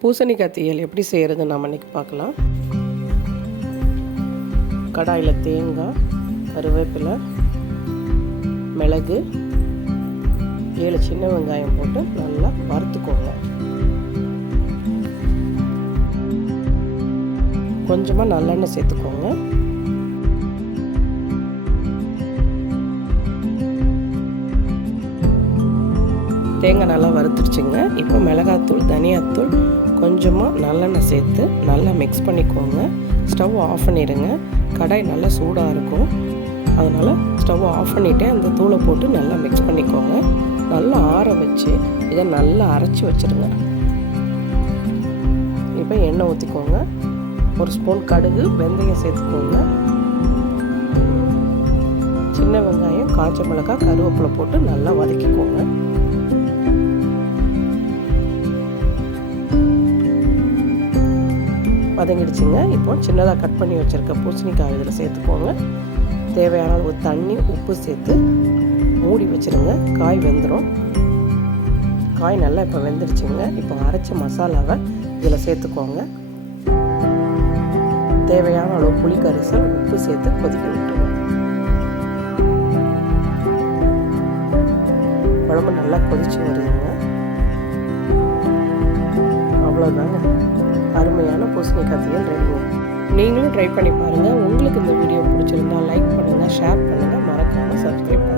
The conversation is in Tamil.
பூசணிக்காய் தீயல் எப்படி செய்கிறது நம்ம இன்றைக்கி பார்க்கலாம். கடாயில் தேங்காய், கருவேப்பிலை, மிளகு, 7 சின்ன வெங்காயம் போட்டு நல்லா வறுத்துக்கோங்க. கொஞ்சமாக நல்லெண்ணெய் சேர்த்துக்கோங்க. தேங்காய் நல்லா வறுத்துருச்சுங்க. இப்போ மிளகாத்தூள், தனியாத்தூள், கொஞ்சமாக நல்லெண்ணெய் சேர்த்து நல்லா மிக்ஸ் பண்ணிக்கோங்க. ஸ்டவ் ஆஃப் பண்ணிடுங்க. கடாய் நல்லா சூடாக இருக்கும், அதனால் ஸ்டவ் ஆஃப் பண்ணிவிட்டு அந்த தூளை போட்டு நல்லா மிக்ஸ் பண்ணிக்கோங்க. நல்லா ஆற வச்சு இதை நல்லா அரைச்சி வச்சுருங்க. இப்போ எண்ணெய் ஊற்றிக்கோங்க. 1 ஸ்பூன் கடுகு, வெந்தயம் சேர்த்துக்கோங்க. சின்ன வெங்காயம், காஞ்ச மிளகாய், கருவேப்பிலை போட்டு நல்லா வதக்கிக்கோங்க. வதங்கிடுச்சுங்க. இப்போ சின்னதாக கட் பண்ணி வச்சுருக்க பூசணிக்காய் இதில் சேர்த்துக்கோங்க. தேவையான அளவு தண்ணி, உப்பு சேர்த்து மூடி வச்சுருங்க. காய் வெந்துடும். காய் நல்லா இப்போ வெந்துடுச்சுங்க. இப்போ அரைச்ச மசாலாவை இதில் சேர்த்துக்கோங்க. தேவையான அளவு புளி கரைசல், உப்பு சேர்த்து கொதிக்க விட்டுருங்க. குழம்பு நல்லா கொதிச்சு வருதுங்க. அவ்வளோதாங்க, அருமையான பூசணிக்காய் தீயல் ரெடிங்க. நீங்களும் ட்ரை பண்ணி பாருங்கள். உங்களுக்கு இந்த வீடியோ பிடிச்சிருந்தா லைக் பண்ணுங்கள், ஷேர் பண்ணுங்கள், மறக்காமல் சப்ஸ்கிரைப் பண்ணுங்கள்.